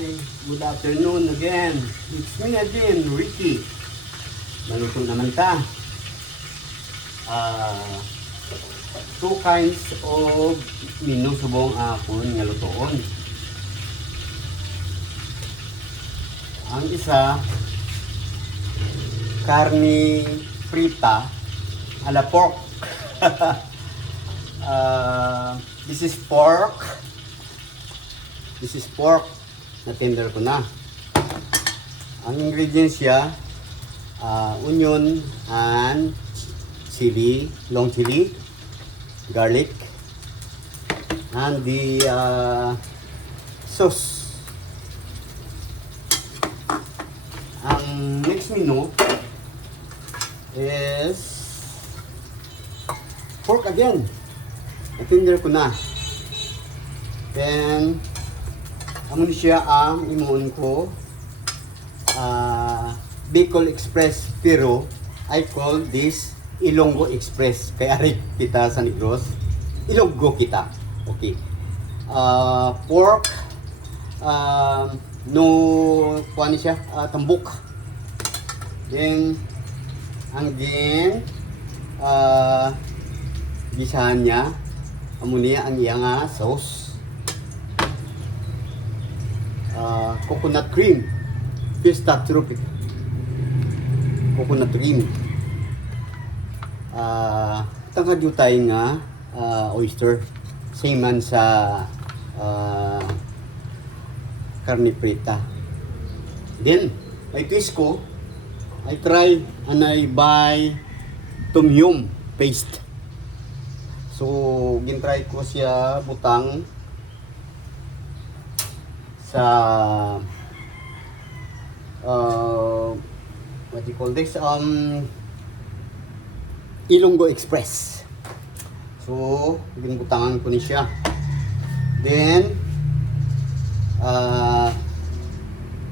Hi! Good afternoon again. It's me again, Ricky. Maluto naman ta. Two kinds of menu subong akon nga lutoon. Ang isa, karni prita ala pork. This is pork. This is pork. Na-tender ko na. Ang ingredients siya, onion and chili, long chili, garlic, and the sauce. Ang next menu is pork again. Na-tender ko na. Then, amo siya ang imuon ko Bicol Express, pero I call this Ilonggo Express. Kaya rin kita sa Negros, Ilonggo kita. Okay. Pork, no, kuha siya, tambok. Then, ang din, gisahan niya, amo niya ang iyang sauce. Coconut cream, Fiesta Tropic coconut cream. Tangkad yung tayo nga oyster, same man sa karne prita. Then I twist ko, I try and I buy tom yum paste. So gintry ko siya butang sa what do you call this, Ilonggo Express. So ginbutangan ko ni siya. Then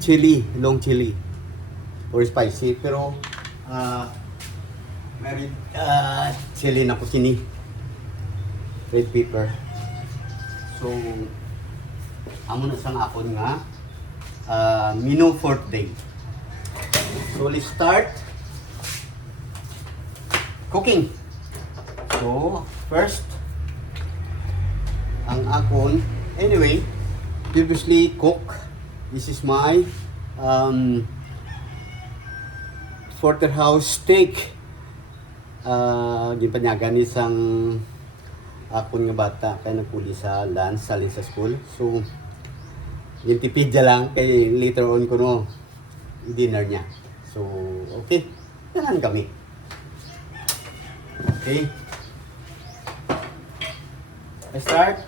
chili, long chili or spicy, pero may chili na po sini, red pepper. So amo na sang akon nga menu for today. So let's start cooking. So first, ang akon, anyway, previously cook. This is my porterhouse steak. Gipanyagan isang akon nga bata kaya nagpuli sa lunch sa school. So yung tipidya lang, kay later on ko no dinner niya. So okay, yan kami. Okay, I start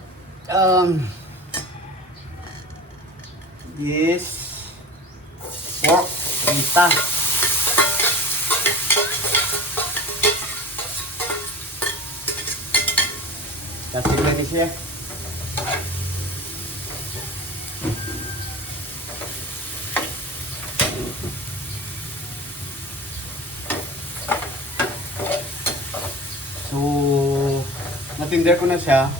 this pork prita. Kasi na siya. So, natinder ko na siya.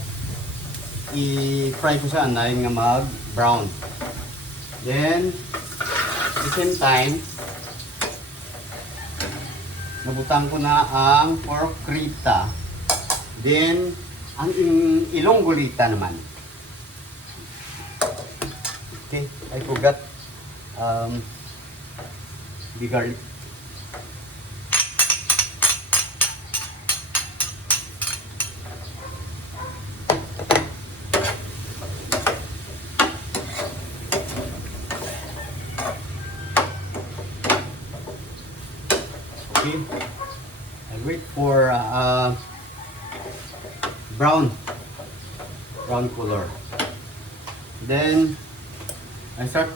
I-fry ko siya anay nga mag-brown. Then, at the same time, nabutang ko na ang pork prita. Then, ang Ilonggo prita naman. Okay, I forgot the garlic. Okay, I wait for brown color. Then I start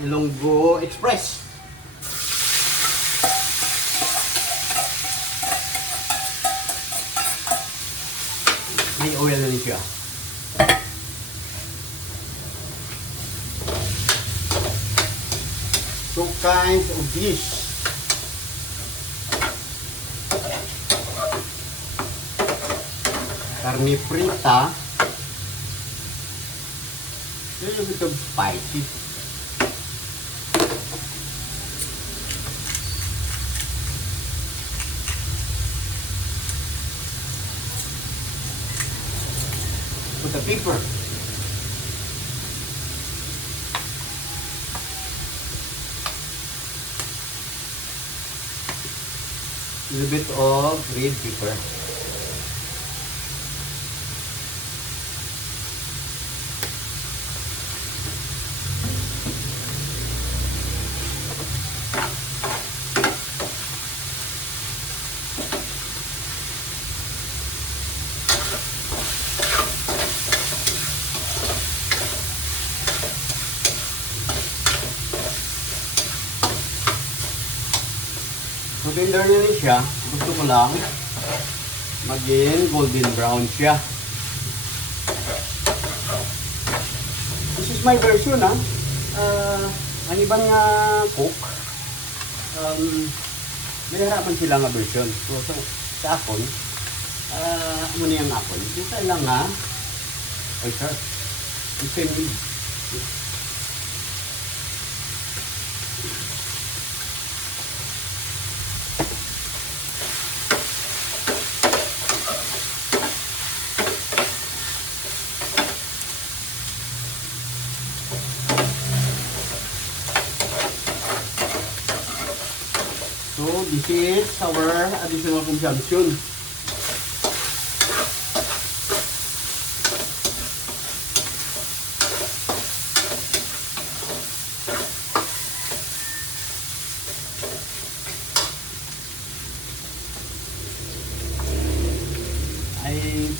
Ilonggo Express. May oil na rin siya. Two kinds of dish. Karne prita little bit of spicy. Put the pepper. A little bit of red pepper. So, tender na rin siya. Gusto ko lang maging golden brown siya. This is my version, ha. Ang ibang cook, may harapan sila nga version. So, sa akon, ano niya ang akon? Isa lang nga, ay sir, isa yung So, this is our additional consumption. I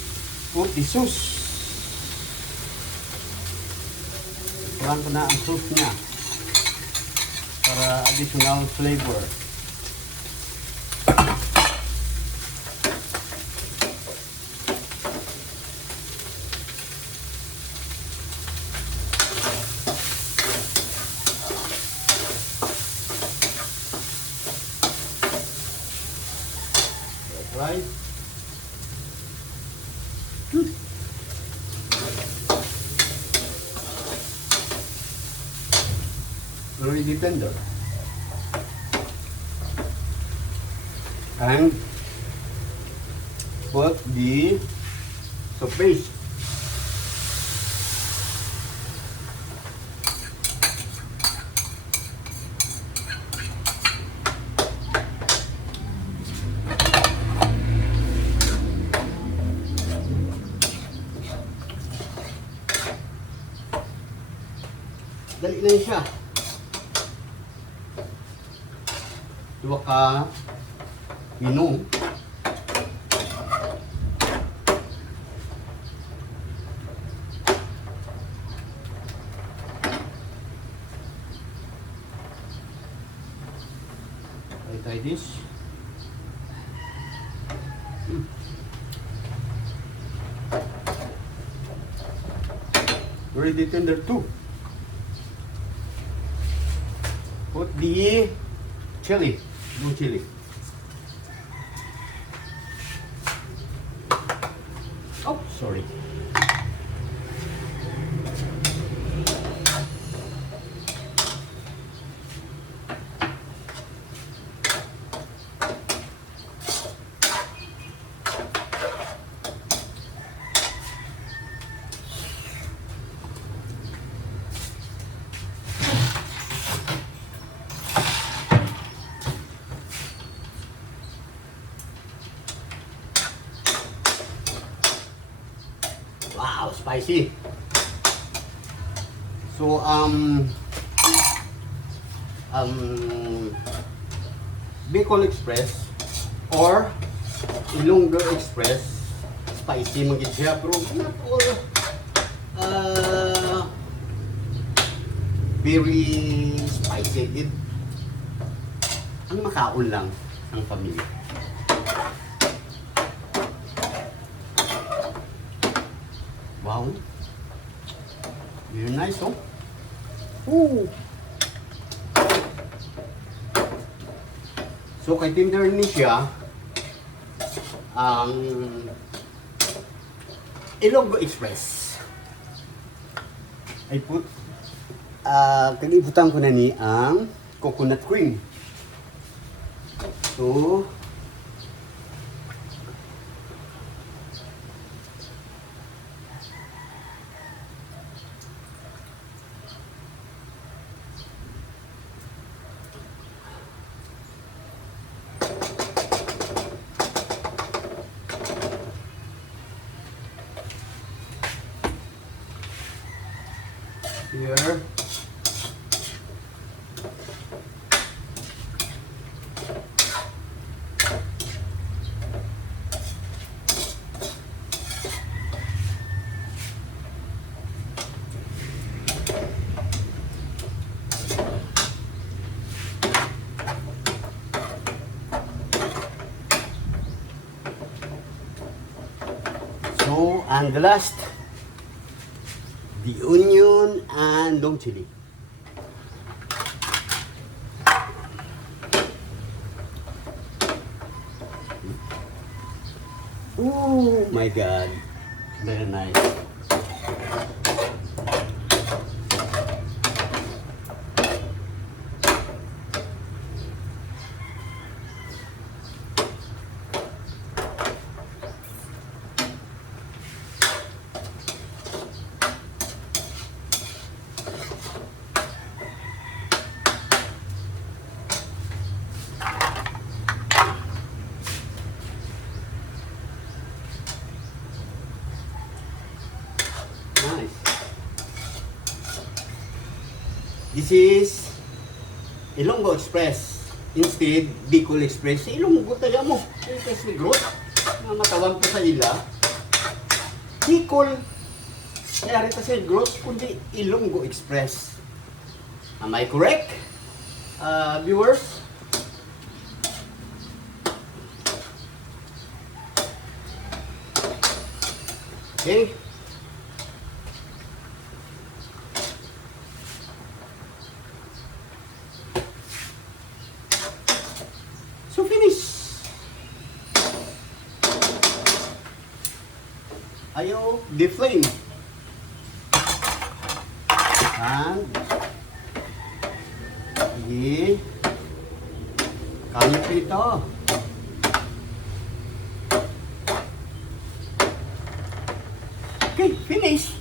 put the sauce. Tuhan ko na ang sauce niya para additional flavor. Right? Already tender. And put the paste. Dali na yun siya. Dua ka minong. Try this. Already tender too. Put the chili, blue chili. Oh, sorry. Wow, spicy. So, Bicol Express or Ilonggo Express, spicy magit siya, pero not all very spicy. Ang makaon lang ang pamilya. Wow. Very nice, oh. Ooh. So, kay tender ni siya, ang Ilonggo Express. I put kalibutan ko na ni ang coconut cream. So, here. So, and the last, the onion and long chili. Oh my god, very nice. Nice. This is Ilonggo Express. Instead, Bicol Express. Ilonggo tayo mo. Kasi growth. Na matawan po sa ila. Bicol. Kaya rin kasi growth, kundi Ilonggo Express. Am I correct? Viewers? Okay. So finish. Ayaw deflame. And sige. Kami prito. Okay, finish.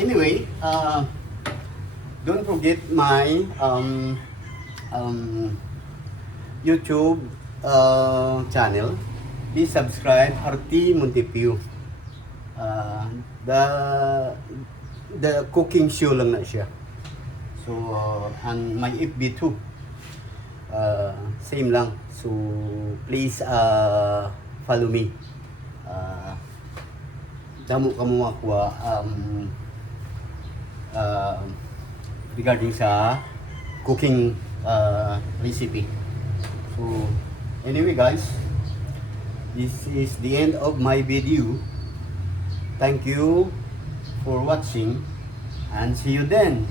Anyway, don't forget my YouTube channel. Please subscribe RT Montipio. The cooking show lang na siya. So and my FB too. Same lang. So please follow me. Damo ka mo ako regarding sa cooking recipe. So anyway guys, this is the end of my video. Thank you for watching and see you then.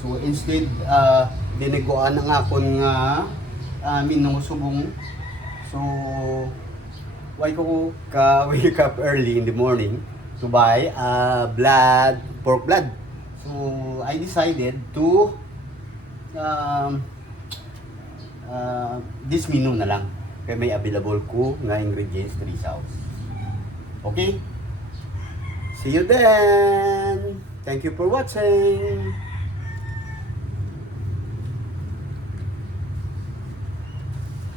So instead diniguan ang akon nga minusubong. So why ko ka wake up early in the morning to buy pork blood. So I decided to this menu na lang kaya may available ko nga ingredients 3 sauce. Okay? See you then. Thank you for watching.